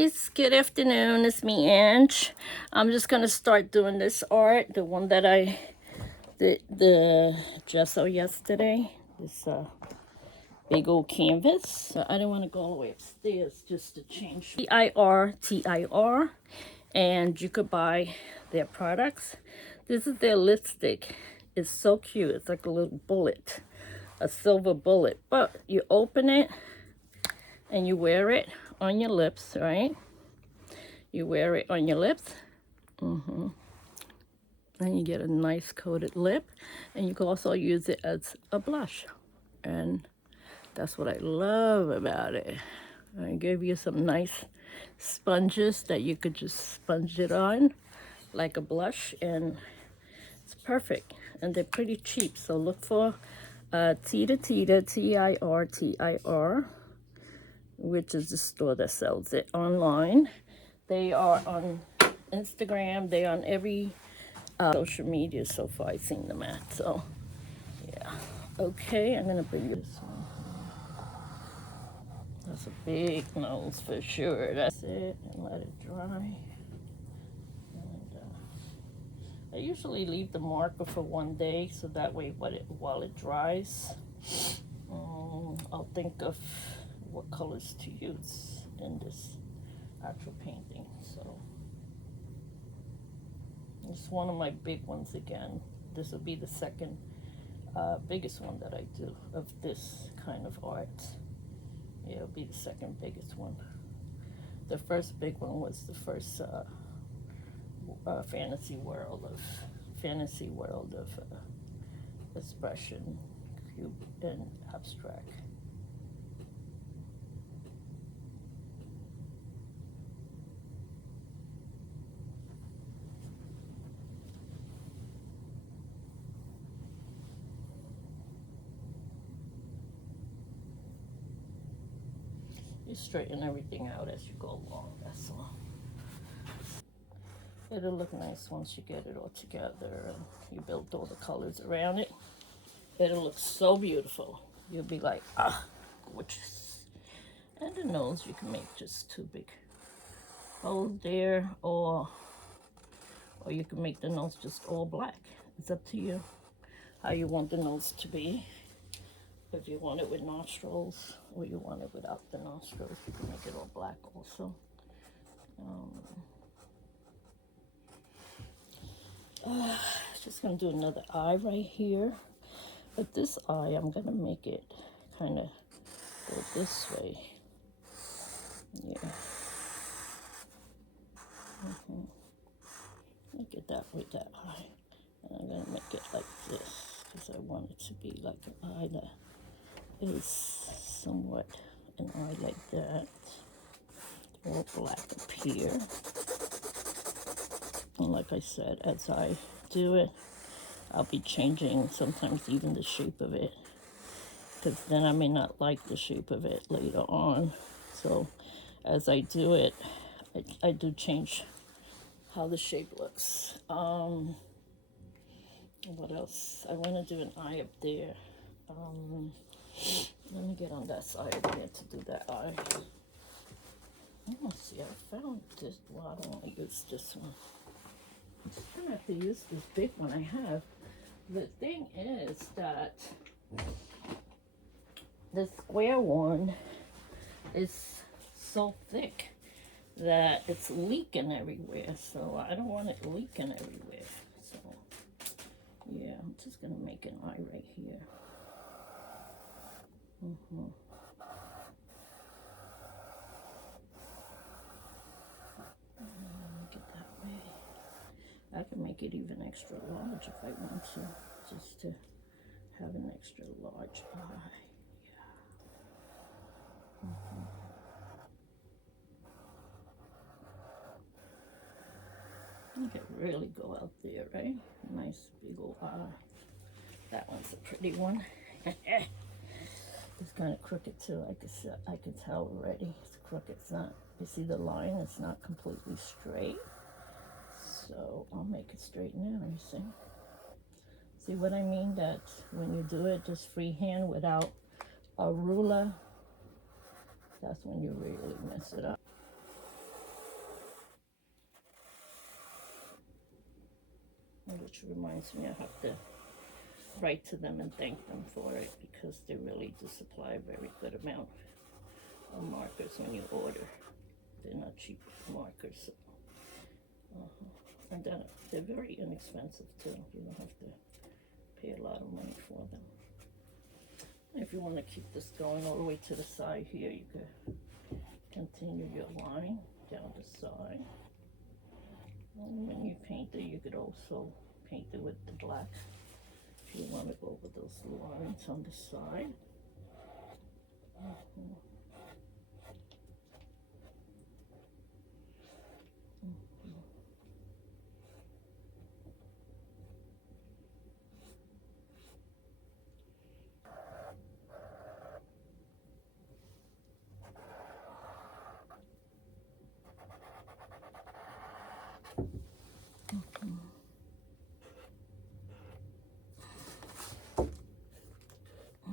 guys, good afternoon. It's me, Ange. I'm just gonna start doing this art, the one that I did the gesso yesterday. This big old canvas. So I don't want to go all the way upstairs just to change. TIR, and you could buy their products. This is their lipstick. It's so cute. It's like a little bullet, a silver bullet. But you open it and you wear it on your lips, right? You wear it on your lips. And you get a nice coated lip. And you can also use it as a blush. And that's what I love about it. I give you some nice sponges that you could just sponge it on like a blush, and it's perfect. And they're pretty cheap, so look for Tita, TIR, which is the store that sells it online. They are on Instagram. They're on every social media so far I've seen them at. So, yeah. Okay, I'm going to bring you this one. That's a big nose for sure. That's it. And let it dry. And I usually leave the marker for 1 day, so that way while it dries, I'll think of what colors to use in this actual painting. So it's one of my big ones again. This will be the second biggest one that I do of this kind of art. Yeah, it'll be the second biggest one. The first big one was the first fantasy world of expression, cube, and abstract. You straighten everything out as you go along, that's all. It'll look nice once you get it all together and you build all the colors around it. It'll look so beautiful. You'll be like, ah, gorgeous. And the nose, you can make just 2 big holes there, or you can make the nose just all black. It's up to you how you want the nose to be. If you want it with nostrils, or you want it without the nostrils, you can make it all black also. Just gonna do another eye right here. But this eye, I'm gonna make it kind of go this way. Yeah. Make it that with that eye. And I'm gonna make it like this, because I want it to be like an eye that is somewhat an eye like that. All black up here. And like I said, as I do it, I'll be changing sometimes even the shape of it, because then I may not like the shape of it later on. So as I do it, I do change how the shape looks. What else? I want to do an eye up there. Let me get on that side over there to do that eye. Let's see, I found this. Well, I don't want to use this one. I'm just gonna have to use this big one I have. The thing is that the square one is so thick that it's leaking everywhere. So I don't want it leaking everywhere. So yeah, I'm just gonna make an eye right here. Make it that way. I can make it even extra large if I want to, just to have an extra large eye. Yeah. You can really go out there, right? Nice big old eye. That one's a pretty one. It's kind of crooked too. I can tell already. It's crooked. It's not. You see the line? It's not completely straight. So I'll make it straight now. You see? See what I mean? That when you do it just freehand without a ruler, that's when you really mess it up. which reminds me I have to write to them and thank them for it, because they really do supply a very good amount of markers when you order. They're not cheap markers. And then they're very inexpensive too. You don't have to pay a lot of money for them. If you want to keep this going all the way to the side here, you could continue your line down the side. And when you paint it, you could also paint it with the black if you want to go over those lines on the side.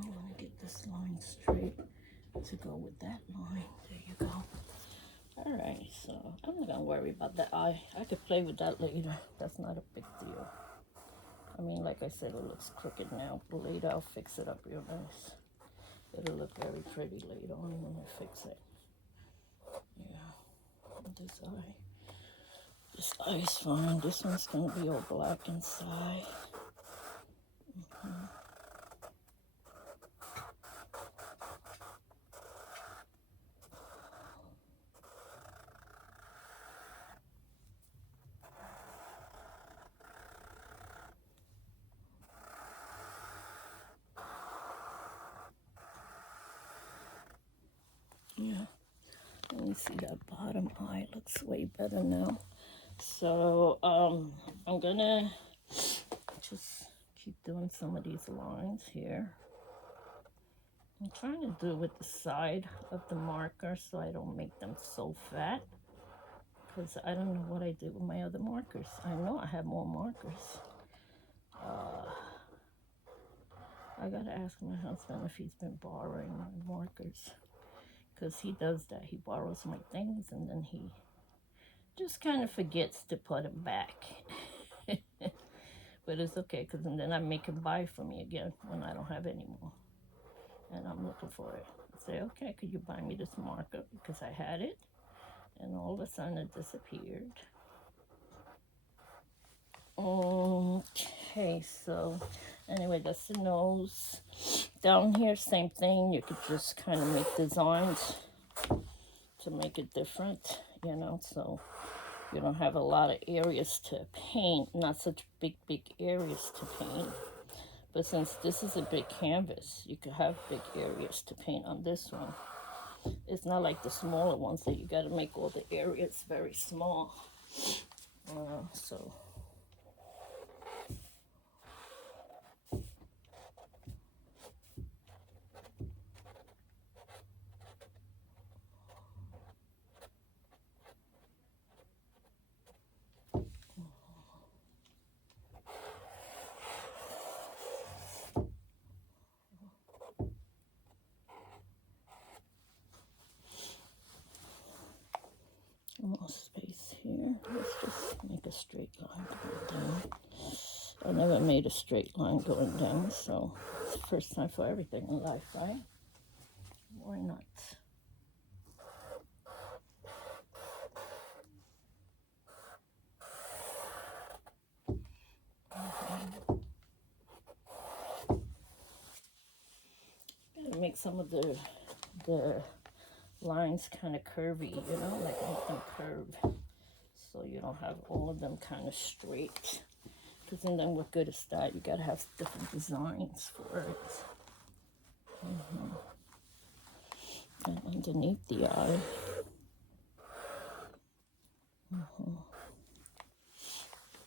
I want to get this line straight to go with that line. There you go. Alright, so I'm not gonna worry about that eye. I could play with that later. That's not a big deal. I mean, like I said, it looks crooked now, but later I'll fix it up real nice. It'll look very pretty later on when I fix it. Yeah, this eye is fine. This one's gonna be all black inside. Yeah, let me see, that bottom eye looks way better now. So I'm gonna just keep doing some of these lines here. I'm trying to do it with the side of the marker so I don't make them so fat, because I don't know what I did with my other markers. I know I have more markers. I gotta ask my husband if he's been borrowing my markers, because he does that. He borrows my things and then he just kind of forgets to put them back. But it's okay, because then I make him buy for me again when I don't have any more and I'm looking for it. I say, okay, could you buy me this marker, because I had it and all of a sudden it disappeared. Okay, so anyway, that's the nose. Down here, same thing. You could just kind of make designs to make it different, you know, so you don't have a lot of areas to paint, not such big areas to paint. But since this is a big canvas, you could have big areas to paint on this one. It's not like the smaller ones that you got to make all the areas very small. So more space here. Let's just make a straight line going down. I never made a straight line going down, so it's the first time for everything in life, right? Why not? Gotta make some of the lines kind of curvy, you know, like make them curve, so you don't have all of them kind of straight. Because then what good is that? You gotta have different designs for it. And underneath the eye.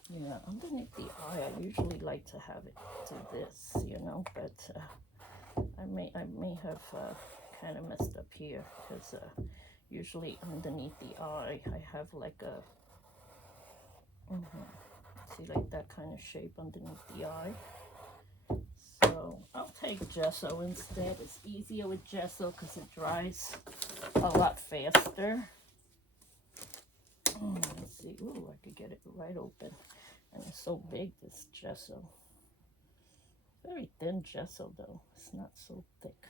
Yeah, underneath the eye, I usually like to have it do this, you know, but I may have kind of messed up here, because usually underneath the eye, I have like a, see, like that kind of shape underneath the eye. So I'll take gesso instead. It's easier with gesso because it dries a lot faster. Let's see. Ooh, I could get it right open. And it's so big, this gesso. Very thin gesso though. It's not so thick.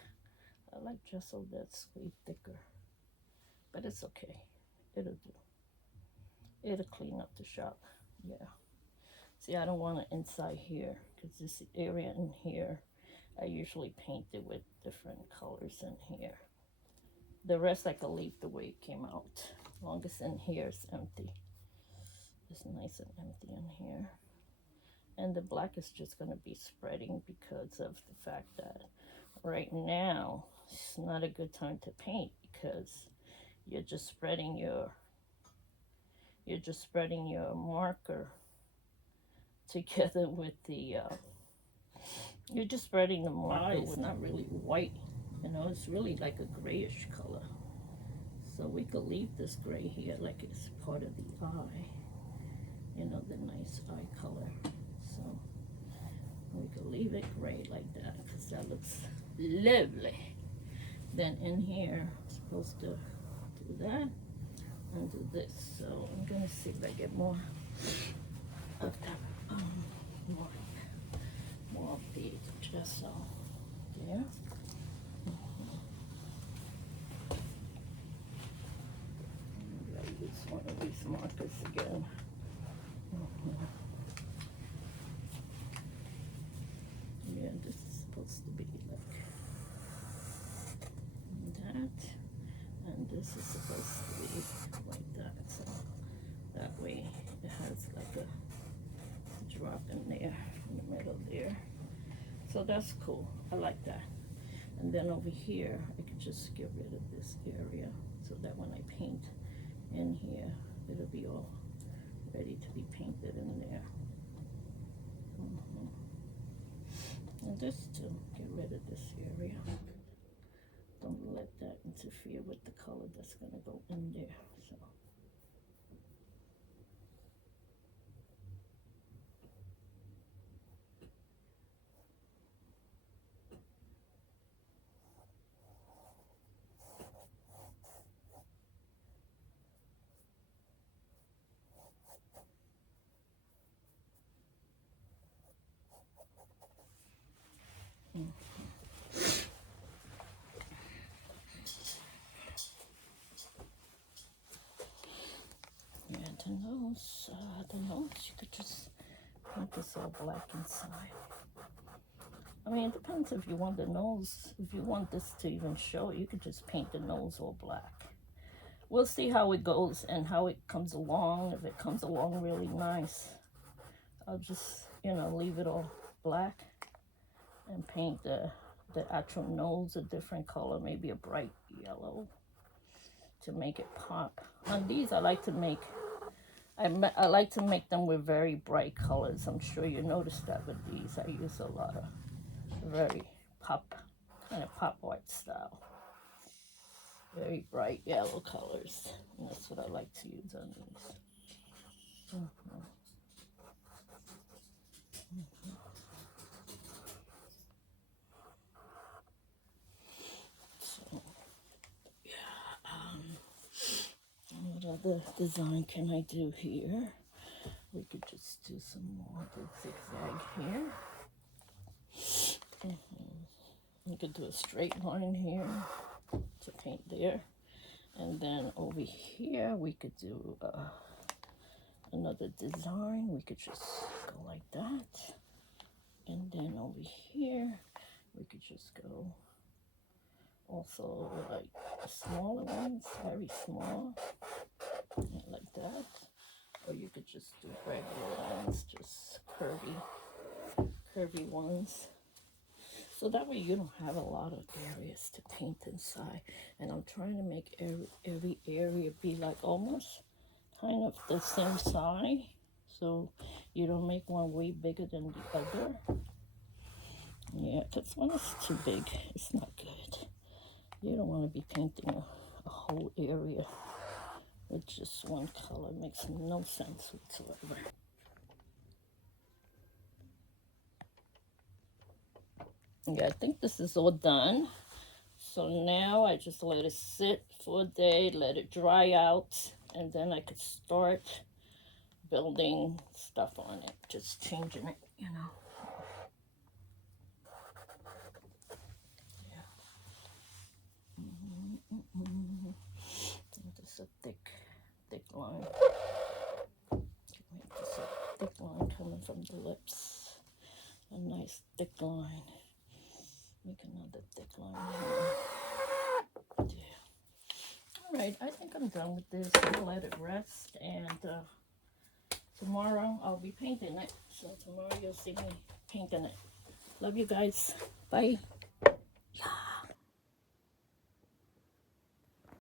I like gesso that's way thicker. But it's okay. It'll do. It'll clean up the shop. Yeah. See, I don't want it inside here because this area in here, I usually paint it with different colors in here. The rest I can leave the way it came out. As long as in here is empty. It's nice and empty in here. And the black is just going to be spreading because of the fact that right now it's not a good time to paint because you're just spreading your marker together with the you're just spreading the marker. It's not really white, you know, it's really like a grayish color. So we could leave this gray here like it's part of the eye, you know, the nice eye color. So we could leave it gray like that because that looks lovely. Then in here, I'm supposed to do that and do this. So I'm gonna see if I get more of that, more of the gesso there. I'm gonna use one of these markers again. Yeah, this is supposed to be like that, and this is supposed to be like that, so that way it has like a drop in there, in the middle there. So that's cool, I like that. And then over here, I could just get rid of this area so that when I paint in here, it'll be all ready to be painted in there. And this too, get rid of this area. Don't let that interfere with the color that's gonna go in there, so. Yeah, the nose, you could just paint this all black inside. I mean, it depends if you want the nose, if you want this to even show, you could just paint the nose all black. We'll see how it goes and how it comes along. If it comes along really nice, I'll just, you know, leave it all black and paint the actual nose a different color, maybe a bright yellow to make it pop. On these, I like to make them with very bright colors. I'm sure you noticed that with these. I use a lot of very kind of pop art style. Very bright yellow colors. And that's what I like to use on these. So, yeah, what other design can I do here? We could just do some more of the zigzag here. You could do a straight line here to paint there. And then over here, we could do another design. We could just go like that. And then over here, we could just go also like smaller ones, very small, like that. Or you could just do regular ones, just curvy ones. So that way you don't have a lot of areas to paint inside. And I'm trying to make every area be like almost kind of the same size. So you don't make one way bigger than the other. Yeah, because when it's too big, it's not good. You don't want to be painting a whole area with just one color. It makes no sense whatsoever. Yeah, I think this is all done. So now I just let it sit for a day, let it dry out, and then I could start building stuff on it. Just changing it, you know. Yeah. This is a thick line. Make this a thick line coming from the lips. A nice thick line. Make another thick line here. Yeah. Alright, I think I'm done with this. I'll let it rest, and tomorrow I'll be painting it. So tomorrow you'll see me painting it. Love you guys. Bye. Yeah.